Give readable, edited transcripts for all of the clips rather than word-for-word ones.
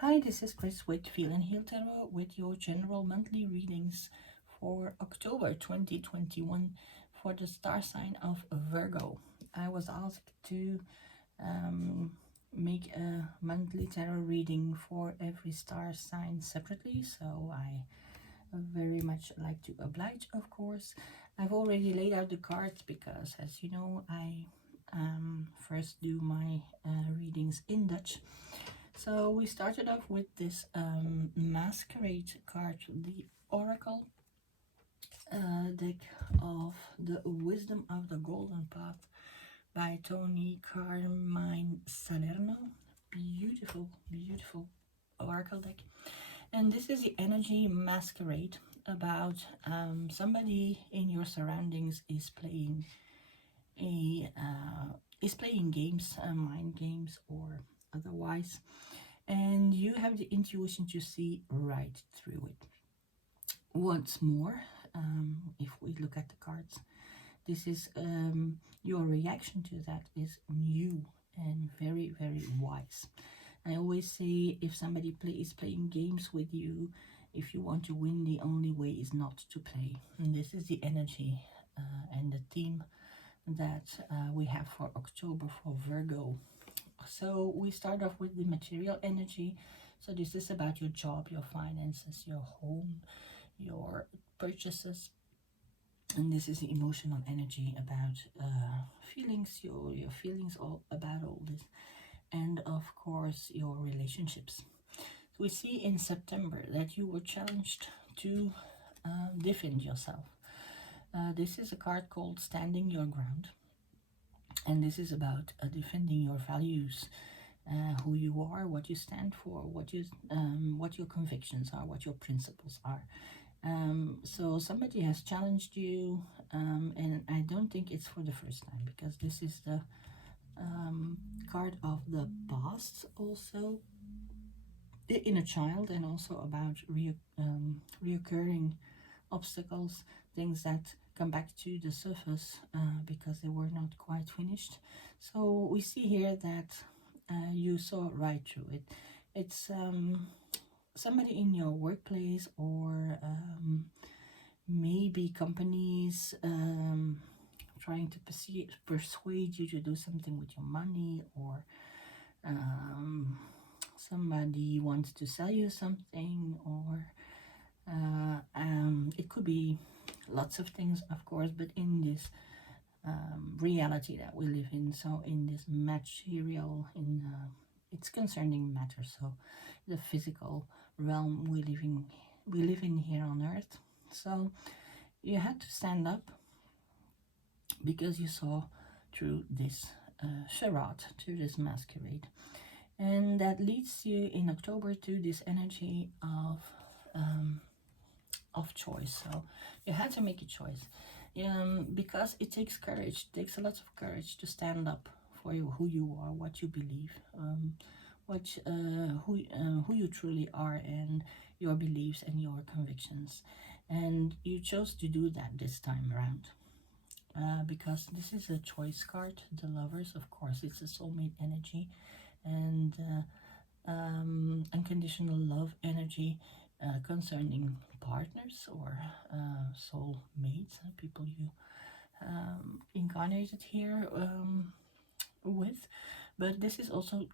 Hi, this is Kris with Feel and Heal Tarot with your general monthly readings for October 2021 for the star sign of Virgo. I was asked to um, make a monthly tarot reading for every star sign separately, so I very much like to oblige, of course. I've already laid out the cards because, as you know, I first do my readings in Dutch. So we started off with this masquerade card, the Oracle deck of the Wisdom of the Golden Path by Tony Carmine Salerno. Beautiful, beautiful Oracle deck. And this is the energy masquerade about somebody in your surroundings is playing games, mind games or otherwise, and you have the intuition to see right through it. Once more, if we look at the cards, this is your reaction to that is new and very, very wise. I always say, if somebody is playing games with you, if you want to win, the only way is not to play. And this is the energy and the theme that we have for October for Virgo. So we start off with the material energy. So this is about your job, your finances, your home, your purchases. And this is the emotional energy about feelings, your feelings all about all this. And of course, your relationships. So we see in September that you were challenged to defend yourself. This is a card called Standing Your Ground. And this is about defending your values, who you are, what you stand for, what your convictions are, what your principles are. So somebody has challenged you, and I don't think it's for the first time, because this is the card of the past, also the inner child, and also about reoccurring obstacles, things that come back to the surface because they were not quite finished. So we see here that you saw right through it. It's somebody in your workplace, or maybe companies trying to persuade you to do something with your money, or somebody wants to sell you something, or it could be lots of things, of course, but in this reality that we live in, so in this material, it's concerning matter, so the physical realm we live in here on earth. So you had to stand up because you saw through this charade, through this masquerade, and that leads you in October to this energy of choice. So you had to make a choice, because it takes courage. It takes a lot of courage to stand up for who you are, what you believe, who you truly are, and your beliefs and your convictions. And you chose to do that this time around, because this is a choice card. The Lovers, of course, it's a soulmate energy, and unconditional love energy, concerning partners or soul mates, people you incarnated here with. But this is also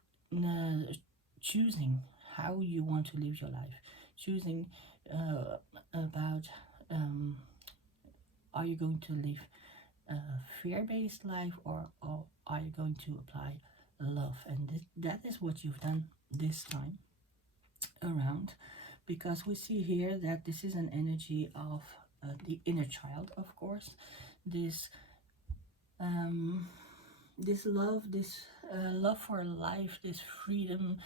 choosing how you want to live your life, choosing about are you going to live a fear-based life, or are you going to apply love? And that is what you've done this time around, because we see here that this is an energy of the inner child, of course. This this love for life, this freedom,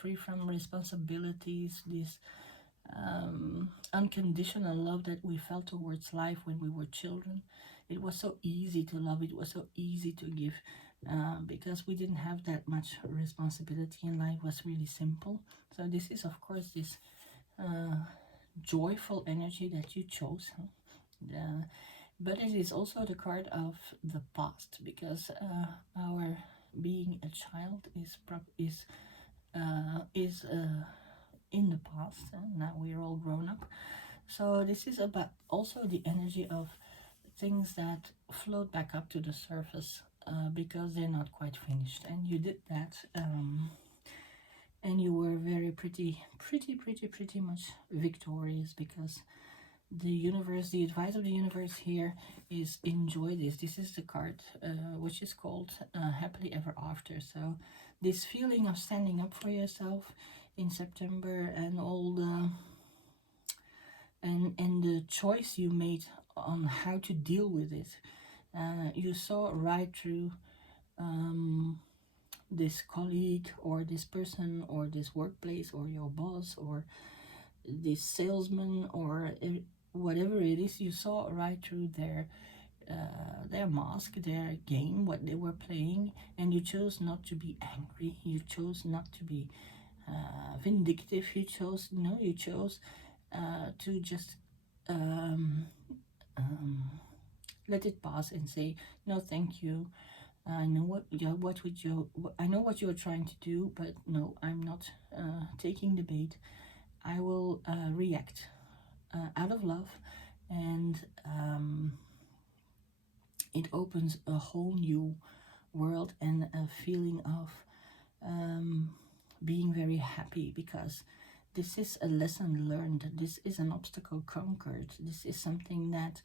free from responsibilities, this unconditional love that we felt towards life when we were children. It was so easy to love, it was so easy to give, because we didn't have that much responsibility, and life was really simple. So this is, of course, this joyful energy that you chose. But it is also the card of the past, because our being a child is is in the past, and now we're all grown up. So this is about also the energy of things that float back up to the surface because they're not quite finished, and you did that, and you were very pretty much victorious, because the universe, the advice of the universe here is enjoy this. This is the card which is called happily ever after. So this feeling of standing up for yourself in September, and all the and the choice you made on how to deal with it, you saw right through this colleague or this person or this workplace or your boss or this salesman or whatever it is. You saw right through their mask, their game, what they were playing, and you chose not to be angry. You chose not to be vindictive. You chose to just let it pass and say no, thank you. I know I know what you're trying to do, but no, I'm not taking the bait. I will react out of love, and it opens a whole new world and a feeling of being very happy, because this is a lesson learned. This is an obstacle conquered. This is something that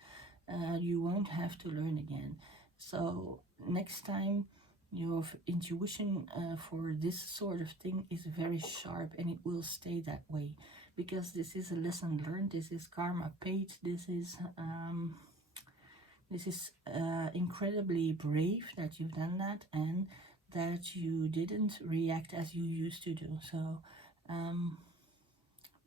you won't have to learn again. So next time, your intuition for this sort of thing is very sharp, and it will stay that way, because this is a lesson learned. This is karma paid. This is incredibly brave that you've done that, and that you didn't react as you used to do. So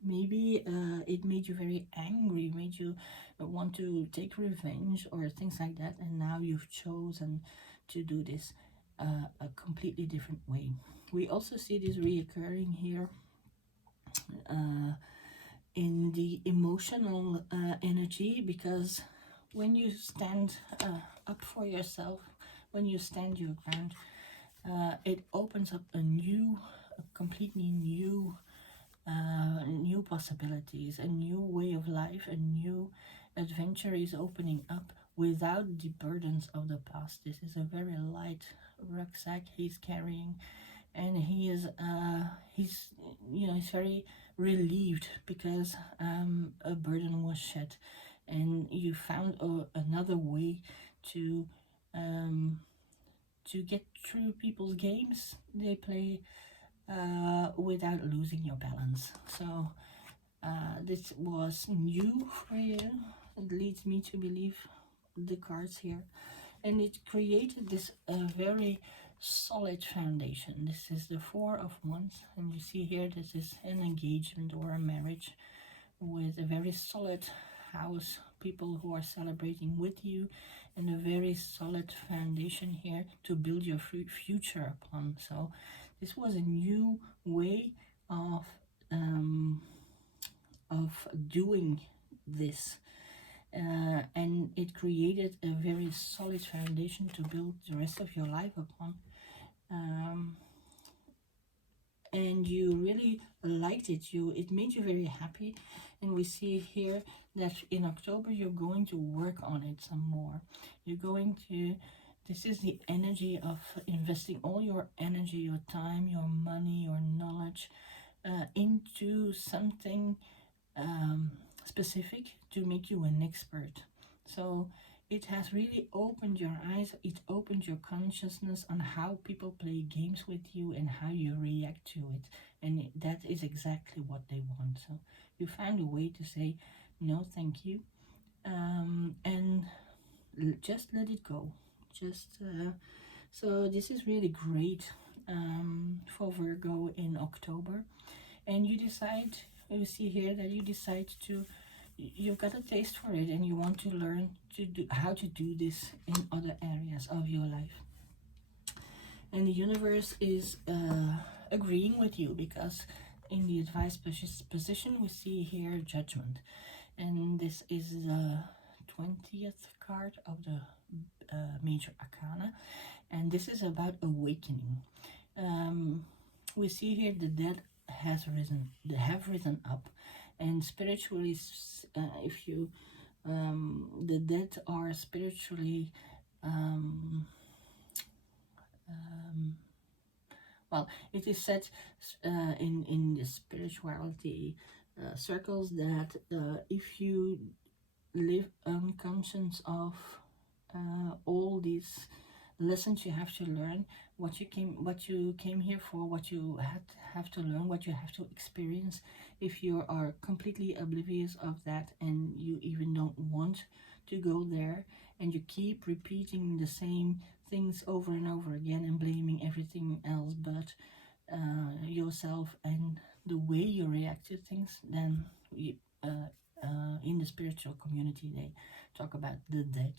maybe it made you very angry, made you want to take revenge or things like that, and now you've chosen to do this a completely different way. We also see this reoccurring here in the emotional energy, because when you stand up for yourself, when you stand your ground, it opens up a completely new possibilities, a new way of life, a new adventure is opening up without the burdens of the past. This is a very light rucksack he's carrying, and he's very relieved, because a burden was shed, and you found another way to get through people's games they play without losing your balance. So this was new for you. It leads me to believe the cards here, and it created this very solid foundation. This is the Four of Wands, and you see here this is an engagement or a marriage with a very solid house, people who are celebrating with you, and a very solid foundation here to build your future upon. So this was a new way of doing this, and it created a very solid foundation to build the rest of your life upon. And you really liked it. It made you very happy, and we see here that in October you're going to work on it some more. This is the energy of investing all your energy, your time, your money, your knowledge into something specific to make you an expert. So it has really opened your eyes, it opened your consciousness on how people play games with you and how you react to it. And that is exactly what they want. So you found a way to say, no, thank you. And just let it go. So this is really great for Virgo in October. And you see here that you decide you've got a taste for it, and you want to learn how to do this in other areas of your life. And the universe is agreeing with you, because in the advice position we see here Judgment, and this is the 20th card of the major arcana, and this is about awakening. we see here the dead has risen, they have risen up, and spiritually, if you the dead are spiritually um, um, well, it is said in the spirituality circles that if you live unconscious of all these lessons you have to learn, what you came here for, what you have to learn, what you have to experience, if you are completely oblivious of that and you even don't want to go there, and you keep repeating the same things over and over again and blaming everything else but yourself and the way you react to things, then in the spiritual community they talk about the dead.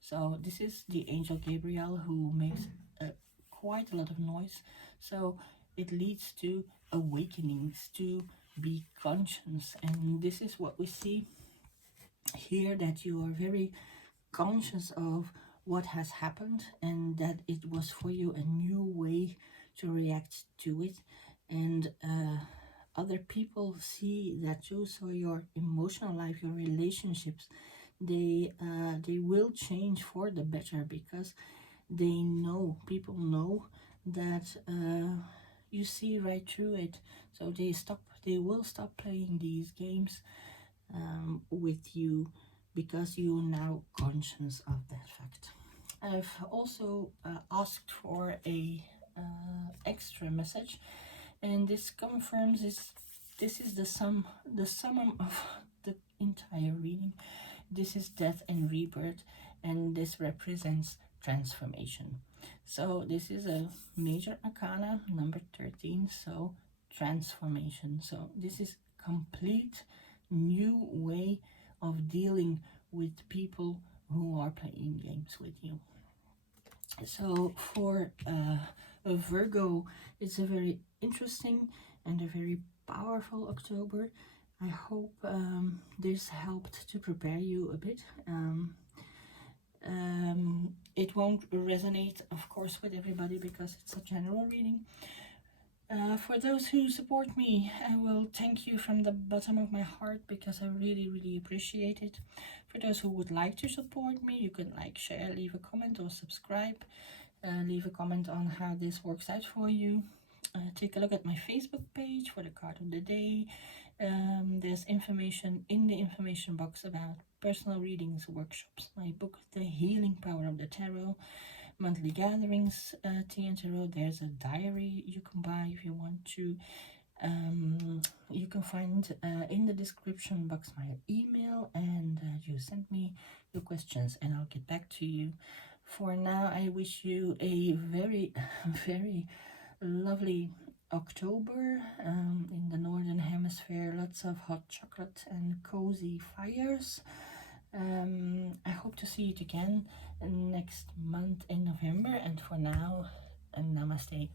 So this is the angel Gabriel, who makes quite a lot of noise. So it leads to awakenings, to be conscious. And this is what we see here, that you are very conscious of what has happened and that it was for you a new way to react to it. And other people see that too. So your emotional life, your relationships, they will change for the better, because they know, people know that you see right through it. So they will stop playing these games with you, because you are now conscious of that fact. I've also asked for a extra message, and this confirms this is the summum of the entire reading. This is death and rebirth, and this represents transformation. So this is a major arcana, number 13, so transformation. So this is complete new way of dealing with people who are playing games with you. So for a Virgo, it's a very interesting and a very powerful October. I hope this helped to prepare you a bit. It won't resonate, of course, with everybody, because it's a general reading. For those who support me, I will thank you from the bottom of my heart, because I really, really appreciate it. For those who would like to support me, you can like, share, leave a comment, or subscribe. Leave a comment on how this works out for you. Take a look at my Facebook page for the card of the day. There's information in the information box about personal readings, workshops, my book, The Healing Power of the Tarot, monthly gatherings, tea and tarot. There's a diary you can buy if you want to. You can find in the description box my email, and you send me your questions and I'll get back to you. For now, I wish you a very, very lovely October in the Northern Hemisphere. Lots of hot chocolate and cozy fires. I hope to see you again next month in November. And for now, namaste.